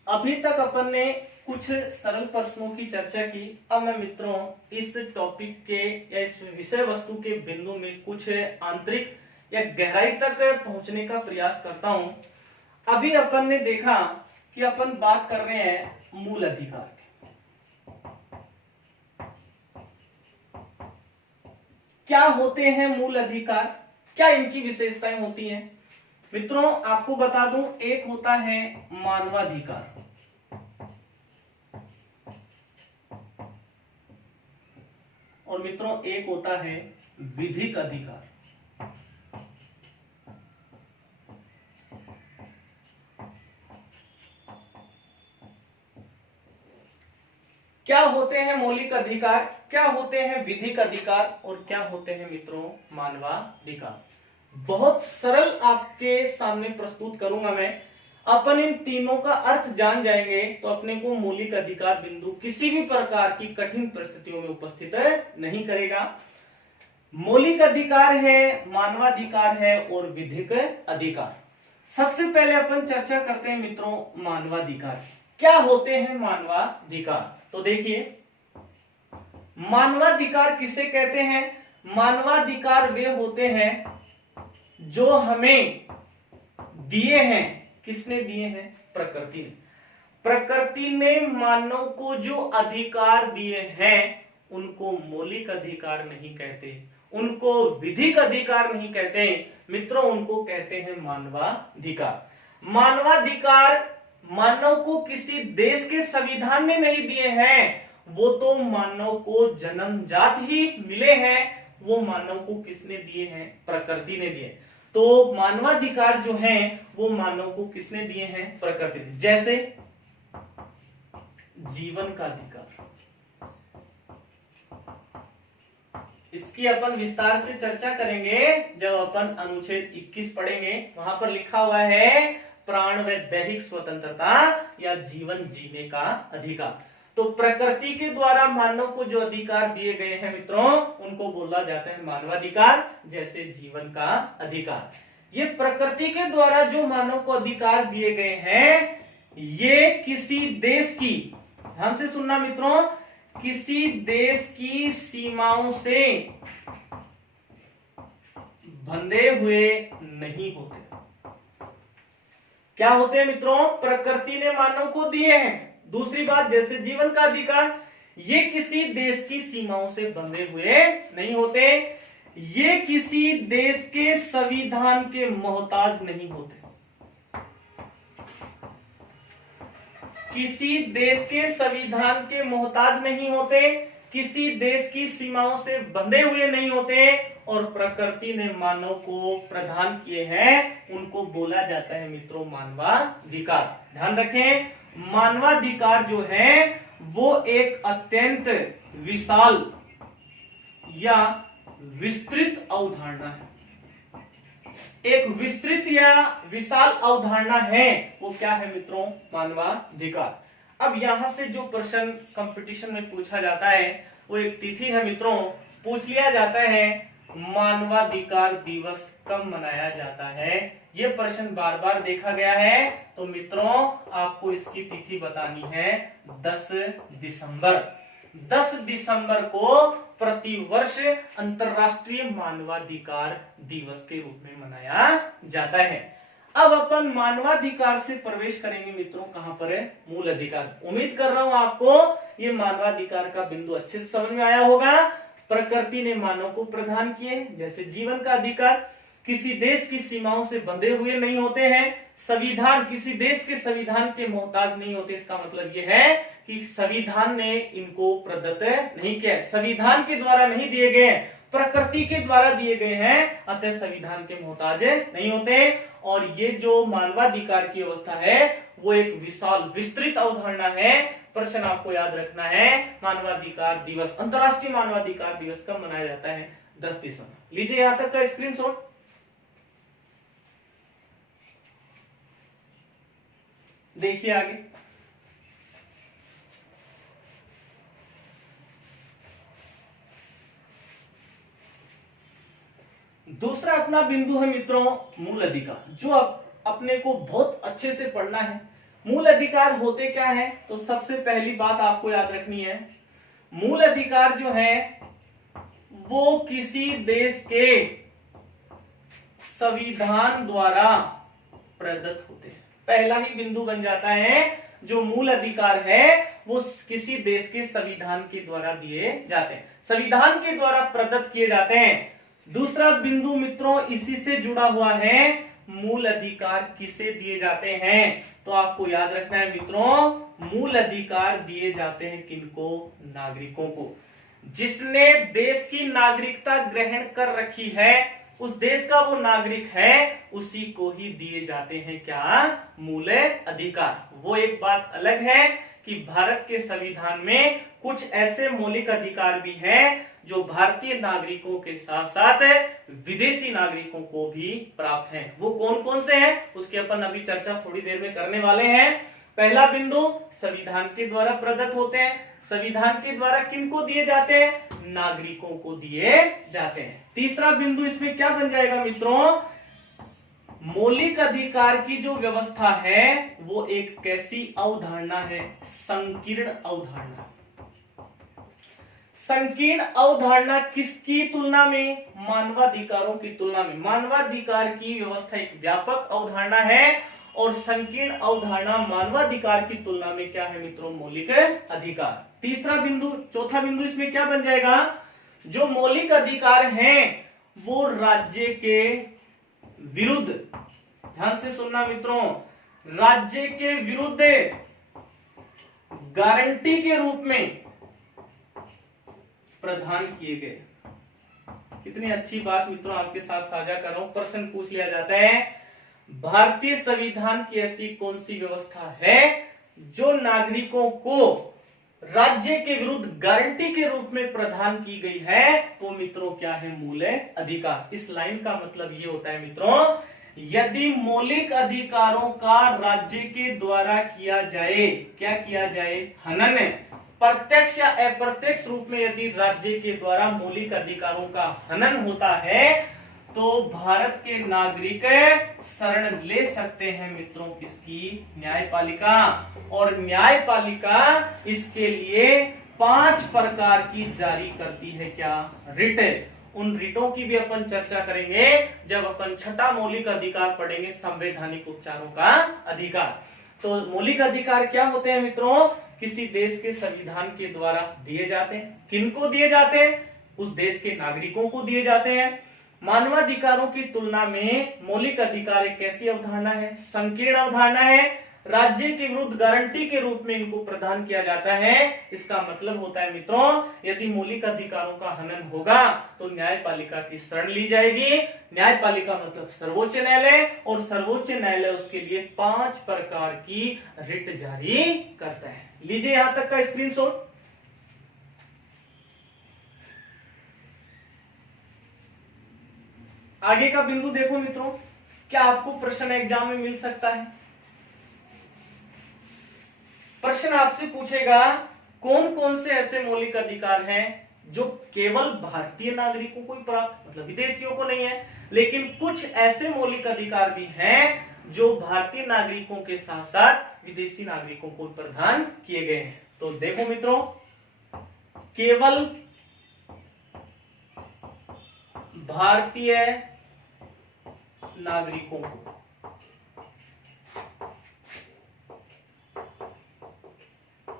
अभी तक अपन ने कुछ सरल प्रश्नों की चर्चा की। अब मैं मित्रों इस टॉपिक के या इस विषय वस्तु के बिंदु में कुछ आंतरिक या गहराई तक पहुंचने का प्रयास करता हूं। अभी अपन ने देखा कि अपन बात कर रहे हैं मूल अधिकार की। क्या होते हैं मूल अधिकार, क्या इनकी विशेषताएं होती हैं? मित्रों आपको बता दूं, एक होता है मानवाधिकार और मित्रों एक होता है विधिक अधिकार। क्या होते हैं मौलिक अधिकार, क्या होते हैं विधिक अधिकार और क्या होते हैं मित्रों मानवाधिकार? बहुत सरल आपके सामने प्रस्तुत करूंगा मैं। अपन इन तीनों का अर्थ जान जाएंगे तो अपने को मौलिक अधिकार बिंदु किसी भी प्रकार की कठिन परिस्थितियों में उपस्थित नहीं करेगा। मौलिक अधिकार है, मानवाधिकार है और विधिक अधिकार। सबसे पहले अपन चर्चा करते हैं मित्रों मानवाधिकार। क्या होते हैं मानवाधिकार? तो देखिए मानवाधिकार किसे कहते हैं? मानवाधिकार वे होते हैं जो हमें दिए हैं। किसने दिए हैं? प्रकृति ने। प्रकृति ने मानव को जो अधिकार दिए हैं उनको मौलिक अधिकार नहीं कहते, उनको विधिक अधिकार नहीं कहते मित्रों, उनको कहते हैं मानवाधिकार। मानवाधिकार मानव को किसी देश के संविधान ने नहीं दिए हैं, वो तो मानव को जन्मजात ही मिले हैं। वो मानव को किसने दिए हैं? प्रकृति ने दिए। तो मानवाधिकार जो हैं वो मानव को किसने दिए हैं? प्रकृति ने। जैसे जीवन का अधिकार, इसकी अपन विस्तार से चर्चा करेंगे जब अपन अनुच्छेद 21 पढ़ेंगे। वहां पर लिखा हुआ है प्राण व दैहिक स्वतंत्रता या जीवन जीने का अधिकार। तो प्रकृति के द्वारा मानव को जो अधिकार दिए गए हैं मित्रों उनको बोला जाता है मानवाधिकार। जैसे जीवन का अधिकार, ये प्रकृति के द्वारा जो मानव को अधिकार दिए गए हैं ये किसी देश की, ध्यान से सुनना मित्रों, किसी देश की सीमाओं से बंधे हुए नहीं होते। क्या होते हैं मित्रों? प्रकृति ने मानव को दिए हैं। दूसरी बात, जैसे जीवन का अधिकार, ये किसी देश की सीमाओं से बंधे हुए नहीं होते, ये किसी देश के संविधान के मोहताज नहीं होते। किसी देश के संविधान के मोहताज नहीं होते, किसी देश की सीमाओं से बंधे हुए नहीं होते और प्रकृति ने मानव को प्रदान किए हैं, उनको बोला जाता है मित्रों मानवाधिकार। ध्यान रखें, मानवाधिकार जो है वो एक अत्यंत विशाल या विस्तृत अवधारणा है। एक विस्तृत या विशाल अवधारणा है, वो क्या है मित्रों? मानवाधिकार। अब यहां से जो प्रश्न कंपटीशन में पूछा जाता है वो एक तिथि है मित्रों, पूछ लिया जाता है मानवाधिकार दिवस कब मनाया जाता है। ये प्रश्न बार बार देखा गया है, तो मित्रों आपको इसकी तिथि बतानी है 10 दिसंबर। 10 दिसंबर को प्रतिवर्ष अंतरराष्ट्रीय मानवाधिकार दिवस के रूप में मनाया जाता है। अब अपन मानवाधिकार से प्रवेश करेंगे मित्रों, कहां पर है? मूल अधिकार। उम्मीद कर रहा हूं आपको ये मानवाधिकार का बिंदु अच्छे से समझ में आया होगा। प्रकृति ने मानव को प्रदान किए, जैसे जीवन का अधिकार, किसी देश की सीमाओं से बंधे हुए नहीं होते हैं। संविधान किसी देश के संविधान के मोहताज नहीं होते। इसका मतलब यह है कि संविधान ने इनको प्रदत्त नहीं किया, संविधान के द्वारा नहीं दिए गए, प्रकृति के द्वारा दिए गए हैं, अतः संविधान के मोहताज नहीं होते। और ये जो मानवाधिकार की व्यवस्था है वो एक विशाल विस्तृत अवधारणा है। प्रश्न आपको याद रखना है, मानवाधिकार दिवस, अंतरराष्ट्रीय मानवाधिकार दिवस कब मनाया जाता है? 10 दिसंबर। लीजिए यहां तक का स्क्रीनशॉट। देखिए आगे, दूसरा अपना बिंदु है मित्रों मूल अधिकार, जो अपने को बहुत अच्छे से पढ़ना है। मूल अधिकार होते क्या है? तो सबसे पहली बात आपको याद रखनी है, मूल अधिकार जो है वो किसी देश के संविधान द्वारा प्रदत्त होते हैं। पहला ही बिंदु बन जाता है, जो मूल अधिकार है वो किसी देश के संविधान के द्वारा दिए जाते हैं, संविधान के द्वारा प्रदत्त किए जाते हैं। दूसरा बिंदु मित्रों इसी से जुड़ा हुआ है, मूल अधिकार किसे दिए जाते हैं? तो आपको याद रखना है मित्रों, मूल अधिकार दिए जाते हैं किनको? नागरिकों को। जिसने देश की नागरिकता ग्रहण कर रखी है, उस देश का वो नागरिक है, उसी को ही दिए जाते हैं क्या? मूल अधिकार। वो एक बात अलग है कि भारत के संविधान में कुछ ऐसे मौलिक अधिकार भी हैं जो भारतीय नागरिकों के साथ साथ विदेशी नागरिकों को भी प्राप्त हैं। वो कौन कौन से हैं उसकी अपन अभी चर्चा थोड़ी देर में करने वाले हैं। पहला बिंदु, संविधान के द्वारा प्रदत्त होते हैं। संविधान के द्वारा किनको दिए जाते हैं? नागरिकों को दिए जाते हैं। तीसरा बिंदु इसमें क्या बन जाएगा मित्रों? मौलिक अधिकार की जो व्यवस्था है वो एक कैसी अवधारणा है? संकीर्ण अवधारणा। संकीर्ण अवधारणा किसकी तुलना में? मानवाधिकारों की तुलना में। मानवाधिकार की व्यवस्था एक व्यापक अवधारणा है और संकीर्ण अवधारणा मानवाधिकार की तुलना में क्या है मित्रों? मौलिक अधिकार। तीसरा बिंदु, चौथा बिंदु इसमें क्या बन जाएगा? जो मौलिक अधिकार हैं वो राज्य के विरुद्ध, ध्यान से सुनना मित्रों, राज्य के विरुद्ध गारंटी के रूप में प्रदान किए गए। कितनी अच्छी बात मित्रों आपके साथ साझा कर रहा हूं। प्रश्न पूछ लिया जाता है, भारतीय संविधान की ऐसी कौन सी व्यवस्था है जो नागरिकों को राज्य के विरुद्ध गारंटी के रूप में प्रदान की गई है? वो मित्रों क्या है? मूल अधिकार। इस लाइन का मतलब ये होता है मित्रों, यदि मौलिक अधिकारों का राज्य के द्वारा किया जाए, क्या किया जाए? हनन, प्रत्यक्ष या अप्रत्यक्ष रूप में यदि राज्य के द्वारा मौलिक अधिकारों का हनन होता है तो भारत के नागरिक शरण ले सकते हैं मित्रों किसकी? न्यायपालिका। और न्यायपालिका इसके लिए 5 प्रकार की जारी करती है क्या? रिट। उन रिटों की भी अपन चर्चा करेंगे जब अपन छठा मौलिक अधिकार पढ़ेंगे, संवैधानिक उपचारों का अधिकार। तो मौलिक अधिकार क्या होते हैं मित्रों? किसी देश के संविधान के द्वारा दिए जाते हैं। किनको दिए जाते हैं? उस देश के नागरिकों को दिए जाते हैं। मानवाधिकारों की तुलना में मौलिक अधिकार एक कैसी अवधारणा है? संकीर्ण अवधारणा है। राज्य के विरुद्ध गारंटी के रूप में इनको प्रदान किया जाता है। इसका मतलब होता है मित्रों, यदि मौलिक अधिकारों का हनन होगा तो न्यायपालिका की शरण ली जाएगी। न्यायपालिका मतलब सर्वोच्च न्यायालय, और सर्वोच्च न्यायालय उसके लिए 5 प्रकार की रिट जारी करता है। लीजिए यहां तक का स्क्रीनशॉट। आगे का बिंदु देखो मित्रों, क्या आपको प्रश्न एग्जाम में मिल सकता है? प्रश्न आपसे पूछेगा कौन कौन से ऐसे मौलिक अधिकार हैं जो केवल भारतीय नागरिकों को ही प्राप्त, मतलब विदेशियों को नहीं है, लेकिन कुछ ऐसे मौलिक अधिकार भी हैं जो भारतीय नागरिकों के साथ साथ विदेशी नागरिकों को प्रदान किए गए हैं। तो देखो मित्रों, केवल भारतीय नागरिकों को,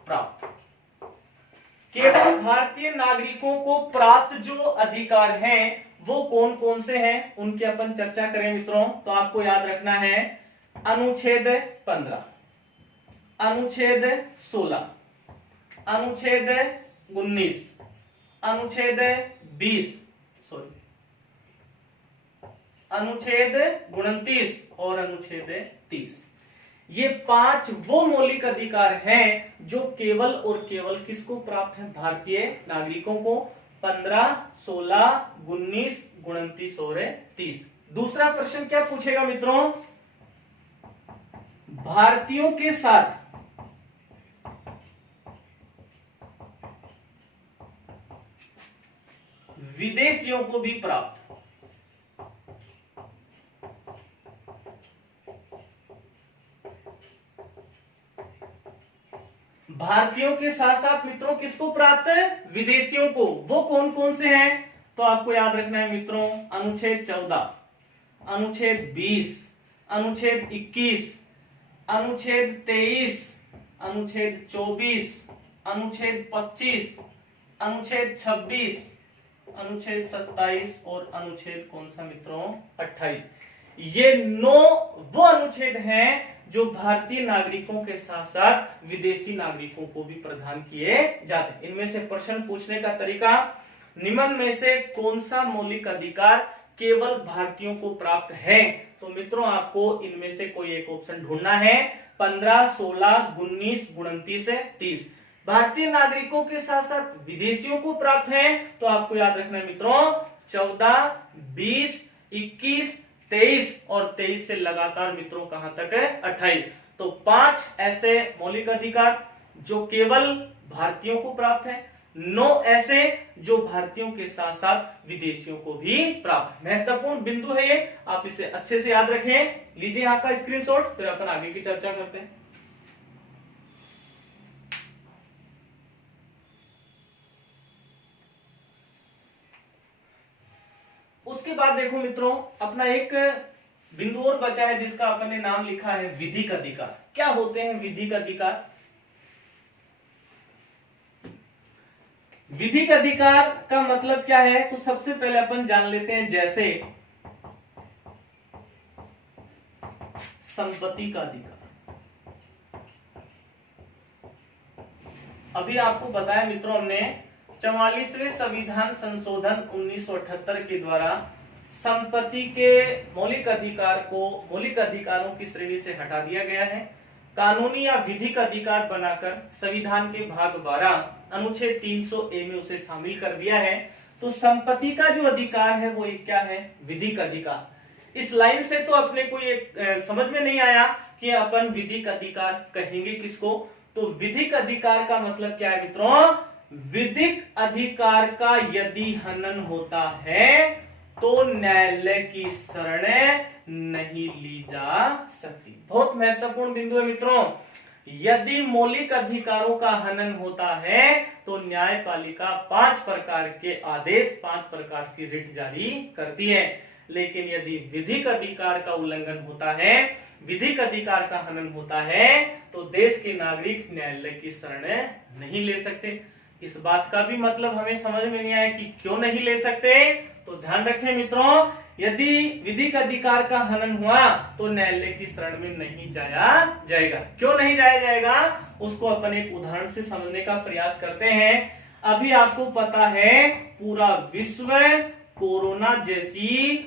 प्राप्त, केवल भारतीय नागरिकों को प्राप्त जो अधिकार हैं वो कौन कौन से हैं उनकी अपन चर्चा करें मित्रों। तो आपको याद रखना है अनुच्छेद 15, अनुच्छेद 16, अनुच्छेद 19, अनुच्छेद 20, सॉरी अनुच्छेद 29 और अनुच्छेद 30। ये 5 वो मौलिक अधिकार हैं जो केवल और केवल किसको प्राप्त है, भारतीय नागरिकों को, 15, 16, 19, 29 और 30। दूसरा प्रश्न क्या पूछेगा मित्रों, भारतीयों के साथ विदेशियों को भी प्राप्त, भारतीयों के साथ साथ मित्रों किसको प्राप्त है, विदेशियों को। वो कौन कौन से हैं तो आपको याद रखना है मित्रों, अनुच्छेद 14, अनुच्छेद 20, अनुच्छेद 21, अनुच्छेद 23, अनुच्छेद 24, अनुच्छेद 25, अनुच्छेद 26, अनुच्छेद 27 और अनुच्छेद कौन सा मित्रों, 28। ये 9 वो अनुच्छेद हैं जो भारतीय नागरिकों के साथ साथ विदेशी नागरिकों को भी प्रदान किए जाते हैं। इनमें से प्रश्न पूछने का तरीका, निम्न में से कौन सा मौलिक अधिकार केवल भारतीयों को प्राप्त है। तो मित्रों आपको इनमें से कोई एक ऑप्शन ढूंढना है, 15, 16, 19, 29, 30। भारतीय नागरिकों के साथ साथ विदेशियों को प्राप्त है तो आपको याद रखना है मित्रों 14, 20, 21, 23 और 23 से लगातार मित्रों कहां तक है, 28। तो 5 ऐसे मौलिक अधिकार जो केवल भारतीयों को प्राप्त है, 9 ऐसे जो भारतीयों के साथ साथ विदेशियों को भी प्राप्त। महत्वपूर्ण बिंदु है ये, आप इसे अच्छे से याद रखें। लीजिए यहाँ का स्क्रीनशॉट, फिर अपन आगे की चर्चा करते हैं। उसके बाद देखो मित्रों, अपना एक बिंदु और बचा है जिसका अपन ने नाम लिखा है विधिक अधिकार। क्या होते हैं विधिक अधिकार? विधिक अधिकार का मतलब क्या है तो सबसे पहले अपन जान लेते हैं, जैसे संपत्ति का अधिकार। अभी आपको बताया मित्रों हमने 44वें संविधान संशोधन 1978 के द्वारा संपत्ति के मौलिक अधिकार को मौलिक अधिकारों की श्रेणी से हटा दिया गया है। कानूनी या विधिक अधिकार बनाकर संविधान के भाग 12 अनुच्छेद 300A में उसे शामिल कर दिया है। तो संपत्ति का जो अधिकार है वो एक क्या है, विधिक अधिकार। इस लाइन से तो अपने को ये समझ में नहीं आया कि अपन विधिक अधिकार कहेंगे किसको। तो विधिक अधिकार का मतलब क्या है मित्रों, विधिक अधिकार का यदि हनन होता है तो न्यायालय की शरण नहीं ली जा सकती। बहुत महत्वपूर्ण बिंदु है मित्रों, यदि मौलिक अधिकारों का हनन होता है तो न्यायपालिका 5 प्रकार के आदेश 5 प्रकार की रिट जारी करती है। लेकिन यदि विधिक अधिकार का उल्लंघन होता है, विधिक अधिकार का हनन होता है तो देश के नागरिक न्यायालय की शरण नहीं ले सकते। इस बात का भी मतलब हमें समझ में नहीं आया कि क्यों नहीं ले सकते। तो ध्यान रखें मित्रों, यदि विधिक अधिकार का हनन हुआ तो न्यायालय की शरण में नहीं जाया जाएगा। क्यों नहीं जाया जाएगा उसको अपन एक उदाहरण से समझने का प्रयास करते हैं। अभी आपको पता है पूरा विश्व कोरोना जैसी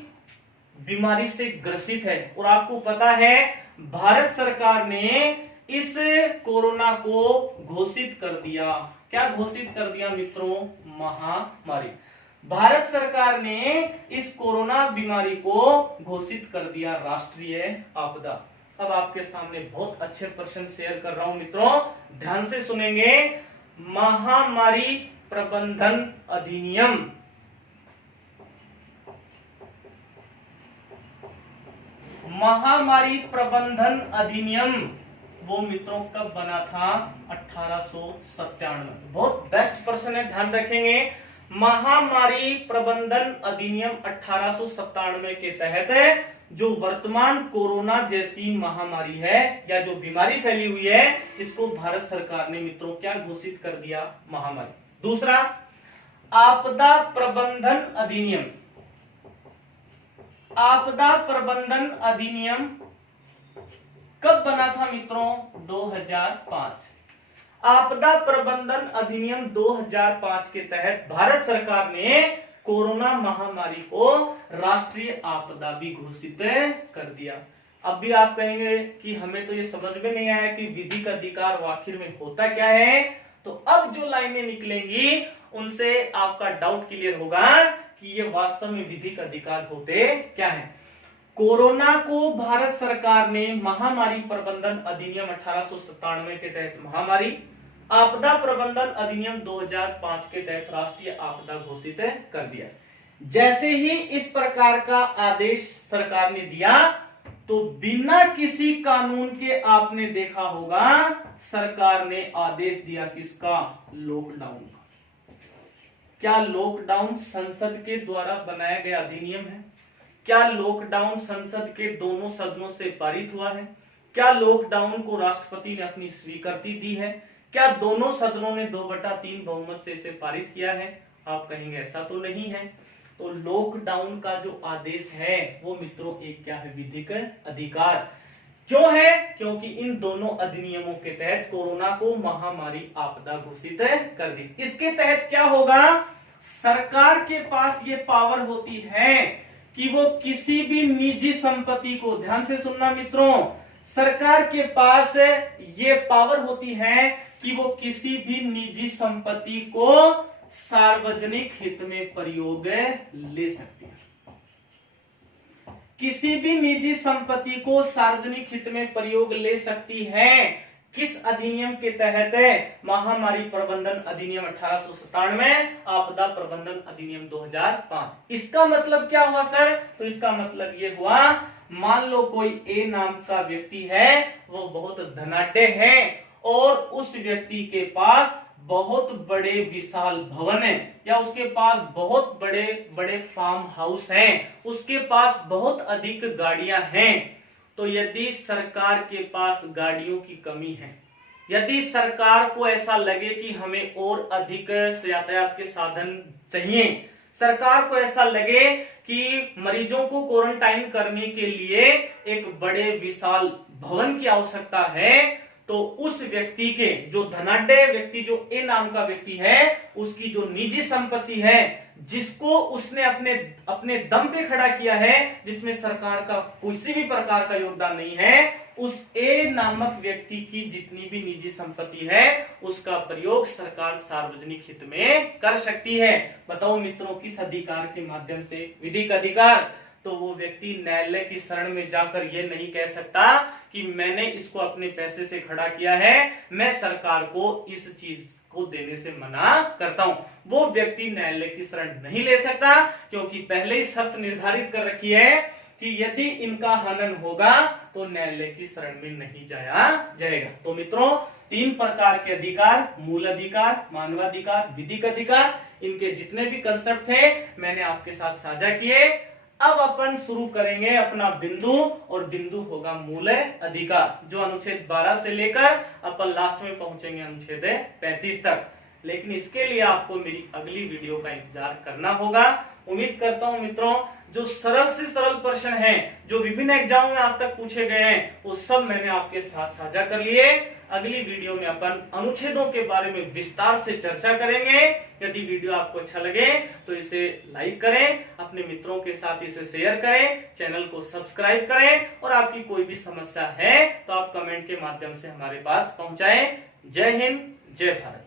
बीमारी से ग्रसित है और आपको पता है भारत सरकार ने इस कोरोना को घोषित कर दिया। क्या घोषित कर दिया मित्रों, महामारी। भारत सरकार ने इस कोरोना बीमारी को घोषित कर दिया राष्ट्रीय आपदा। अब आपके सामने बहुत अच्छे प्रश्न शेयर कर रहा हूं मित्रों, ध्यान से सुनेंगे। महामारी प्रबंधन अधिनियम, महामारी प्रबंधन अधिनियम वो मित्रों कब बना था? 1897। बहुत बेस्ट प्रश्न है, ध्यान रखेंगे। महामारी प्रबंधन अधिनियम 1897 के तहत जो वर्तमान कोरोना जैसी महामारी है या जो बीमारी फैली हुई है, इसको भारत सरकार ने मित्रों क्या घोषित कर दिया? महामारी। दूसरा, आपदा प्रबंधन अधिनियम। आपदा प्रबंधन अधिनियम कब बना था मित्रों? 2005। आपदा प्रबंधन अधिनियम 2005 के तहत भारत सरकार ने कोरोना महामारी को राष्ट्रीय आपदा भी घोषित कर दिया। अब भी आप कहेंगे कि हमें तो ये समझ में नहीं आया कि विधिक अधिकार आखिर में होता क्या है। तो अब जो लाइनें निकलेंगी उनसे आपका डाउट क्लियर होगा कि ये वास्तव में विधिक अधिकार होते क्या है। कोरोना को भारत सरकार ने महामारी प्रबंधन अधिनियम 1897 के तहत महामारी, आपदा प्रबंधन अधिनियम 2005 के तहत राष्ट्रीय आपदा घोषित कर दिया। जैसे ही इस प्रकार का आदेश सरकार ने दिया तो बिना किसी कानून के आपने देखा होगा सरकार ने आदेश दिया किसका? लॉकडाउन का। क्या लॉकडाउन संसद के द्वारा बनाया गया अधिनियम है? क्या लॉकडाउन संसद के दोनों सदनों से पारित हुआ है? क्या लॉकडाउन को राष्ट्रपति ने अपनी स्वीकृति दी है? क्या दोनों सदनों ने 2/3 बहुमत से इसे पारित किया है? आप कहेंगे ऐसा तो नहीं है। तो लॉकडाउन का जो आदेश है वो मित्रों एक क्या है? विधिक अधिकार। क्यों है? क्योंकि इन दोनों अधिनियमों के तहत कोरोना को महामारी आपदा घोषित कर दी। इसके तहत क्या होगा? सरकार के पास ये पावर होती है कि वो किसी भी निजी संपत्ति को, ध्यान से सुनना मित्रों, सरकार के पास ये पावर होती है कि वो किसी भी निजी संपत्ति को सार्वजनिक हित में प्रयोग ले सकती है। किसी भी निजी संपत्ति को सार्वजनिक हित में प्रयोग ले सकती है। किस अधिनियम के तहत? महामारी प्रबंधन अधिनियम 1897, आपदा प्रबंधन अधिनियम 2005। इसका मतलब क्या हुआ सर? तो इसका मतलब ये हुआ, मान लो कोई ए नाम का व्यक्ति है, वो बहुत धनाढ्य है और उस व्यक्ति के पास बहुत बड़े विशाल भवन है या उसके पास बहुत बड़े बड़े फार्म हाउस हैं, उसके पास बहुत अधिक गाड़ियां हैं। तो यदि सरकार के पास गाड़ियों की कमी है, यदि सरकार को ऐसा लगे कि हमें और अधिक यातायात के साधन चाहिए, सरकार को ऐसा लगे कि मरीजों को क्वारंटाइन करने के लिए एक बड़े विशाल भवन की आवश्यकता है, तो उस व्यक्ति के, जो धनाढ्य व्यक्ति, जो ए नाम का व्यक्ति है, उसकी जो निजी संपत्ति है, जिसको उसने अपने दम पे खड़ा किया है, जिसमें सरकार का किसी भी प्रकार का योगदान नहीं है, उस ए नामक व्यक्ति की जितनी भी निजी संपत्ति है उसका प्रयोग सरकार सार्वजनिक हित में कर सकती है। बताओ मित्रों, किस अधिकार के माध्यम से? विधिक अधिकार। तो वो व्यक्ति न्यायालय की शरण में जाकर ये नहीं कह सकता कि मैंने इसको अपने पैसे से खड़ा किया है, मैं सरकार को इस चीज को देने से मना करता हूं। वो व्यक्ति न्यायालय की शरण नहीं ले सकता, क्योंकि पहले ही शर्त निर्धारित कर रखी है कि यदि इनका हनन होगा तो न्यायालय की शरण में नहीं जाया जाएगा। तो मित्रों, 3 प्रकार के अधिकार, मूल अधिकार, मानवाधिकार, विधिक अधिकार, इनके जितने भी कंसेप्ट थे मैंने आपके साथ साझा किए। अब अपन शुरू करेंगे अपना बिंदु, और बिंदु होगा मूल अधिकार, जो अनुच्छेद 12 से लेकर अपन लास्ट में पहुंचेंगे अनुच्छेद 35 तक। लेकिन इसके लिए आपको मेरी अगली वीडियो का इंतजार करना होगा। उम्मीद करता हूं मित्रों, जो सरल से सरल प्रश्न हैं, जो विभिन्न एग्जाम में आज तक पूछे गए हैं, वो सब मैंने आपके साथ साझा कर लिए। अगली वीडियो में अपन अनुच्छेदों के बारे में विस्तार से चर्चा करेंगे। यदि वीडियो आपको अच्छा लगे तो इसे लाइक करें, अपने मित्रों के साथ इसे शेयर करें, चैनल को सब्सक्राइब करें, और आपकी कोई भी समस्या है तो आप कमेंट के माध्यम से हमारे पास पहुंचाएं। जय हिंद, जय भारत।